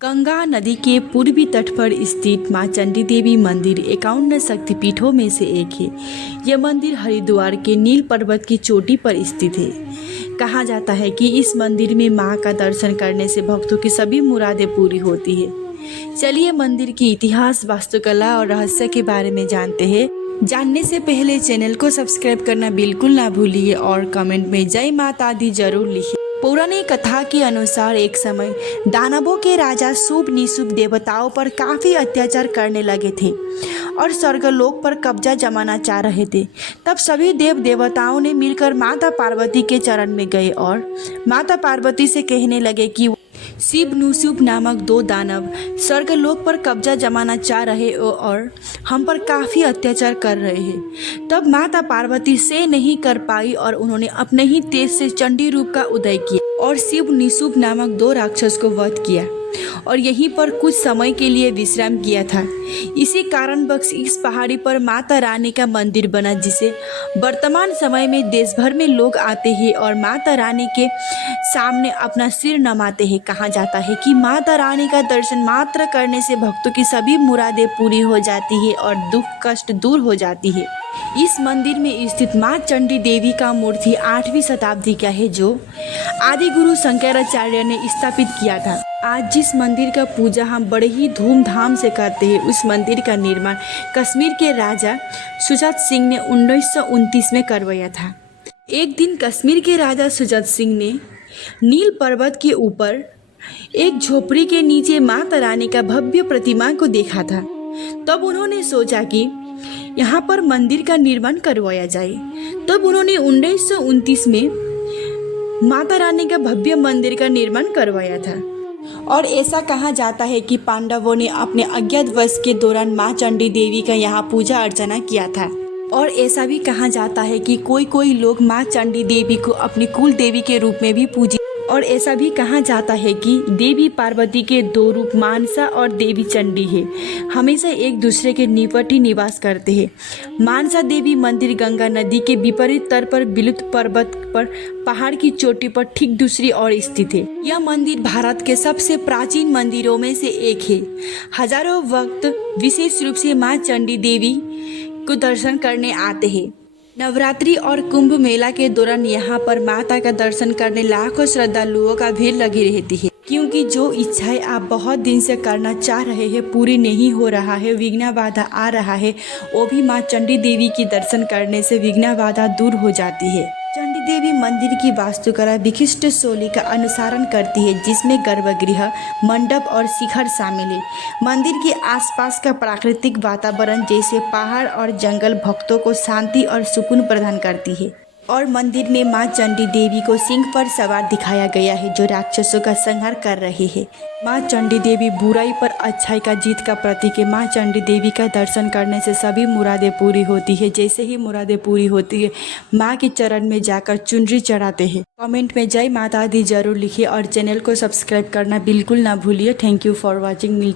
गंगा नदी के पूर्वी तट पर स्थित मां चंडी देवी मंदिर 51 शक्तिपीठों में से एक है। यह मंदिर हरिद्वार के नील पर्वत की चोटी पर स्थित है। कहा जाता है कि इस मंदिर में मां का दर्शन करने से भक्तों की सभी मुरादें पूरी होती है। चलिए मंदिर की इतिहास, वास्तुकला और रहस्य के बारे में जानते हैं। जानने से पहले चैनल को सब्सक्राइब करना बिल्कुल ना भूलिए और कमेंट में जय माता दी जरूर लिखिए। पौराणिक कथा के अनुसार एक समय दानवों के राजा शुभ निशुभ देवताओं पर काफी अत्याचार करने लगे थे और स्वर्गलोक पर कब्जा जमाना चाह रहे थे। तब सभी देव देवताओं ने मिलकर माता पार्वती के चरण में गए और माता पार्वती से कहने लगे कि शिव नुशुभ नामक दो दानव स्वर्गलोक पर कब्जा जमाना चाह रहे और हम पर काफ़ी अत्याचार कर रहे हैं। तब माता पार्वती से नहीं कर पाई और उन्होंने अपने ही तेज से चंडी रूप का उदय किया और शिव निशुभ नामक दो राक्षस को वध किया और यहीं पर कुछ समय के लिए विश्राम किया था। इसी कारणवश इस पहाड़ी पर माता रानी का मंदिर बना, जिसे वर्तमान समय में देश भर में लोग आते हैं और माता रानी के सामने अपना सिर नमाते हैं। कहा जाता है कि माता रानी का दर्शन मात्र करने से भक्तों की सभी मुरादें पूरी हो जाती है और दुख कष्ट दूर हो जाती है। इस मंदिर में स्थित मां चंडी देवी का मूर्ति 8वीं शताब्दी का है, जो आदि गुरु शंकराचार्य ने स्थापित किया था। आज जिस मंदिर का पूजा हम बड़े ही धूमधाम से करते हैं, उस मंदिर का निर्माण कश्मीर के राजा सुजात सिंह ने 1929 में करवाया था। एक दिन कश्मीर के राजा सुजात सिंह ने नील पर्वत के ऊपर एक झोपड़ी के नीचे माता रानी का भव्य प्रतिमा को देखा था। तब उन्होंने सोचा कि यहाँ पर मंदिर का निर्माण करवाया जाए। तब उन्होंने 1929 में माता रानी का भव्य मंदिर का निर्माण करवाया था। और ऐसा कहा जाता है कि पांडवों ने अपने अज्ञातवास के दौरान मां चंडी देवी का यहाँ पूजा अर्चना किया था। और ऐसा भी कहा जाता है कि कोई लोग मां चंडी देवी को अपनी कुल देवी के रूप में भी पूजी। और ऐसा भी कहा जाता है कि देवी पार्वती के दो रूप मानसा और देवी चंडी है, हमेशा एक दूसरे के निकट ही निवास करते हैं। मानसा देवी मंदिर गंगा नदी के विपरीत तट पर विलुप्त पर्वत पर पहाड़ की चोटी पर ठीक दूसरी ओर स्थित है। यह मंदिर भारत के सबसे प्राचीन मंदिरों में से एक है। हजारों भक्त विशेष रूप से मां चंडी देवी को दर्शन करने आते हैं। नवरात्रि और कुंभ मेला के दौरान यहाँ पर माता का दर्शन करने लाखों श्रद्धालुओं का भीड़ लगी रहती है, क्योंकि जो इच्छाएं आप बहुत दिन से करना चाह रहे हैं पूरी नहीं हो रहा है, विघ्न बाधा आ रहा है, वो भी मां चंडी देवी की दर्शन करने से विघ्न बाधा दूर हो जाती है। चंडी देवी मंदिर की वास्तुकला विशिष्ट शैली का अनुसरण करती है, जिसमें गर्भगृह, मंडप और शिखर शामिल है। मंदिर के आसपास का प्राकृतिक वातावरण जैसे पहाड़ और जंगल भक्तों को शांति और सुकून प्रदान करती है। और मंदिर में मां चंडी देवी को सिंह पर सवार दिखाया गया है, जो राक्षसों का संहार कर रही है। मां चंडी देवी बुराई पर अच्छाई का जीत का प्रतीक है। मां चंडी देवी का दर्शन करने से सभी मुरादें पूरी होती है। जैसे ही मुरादें पूरी होती है, मां के चरण में जाकर चुनरी चढ़ाते हैं। कमेंट में जय माता दी जरूर लिखिए और चैनल को सब्सक्राइब करना बिल्कुल ना भूलिए। Thank you for watching.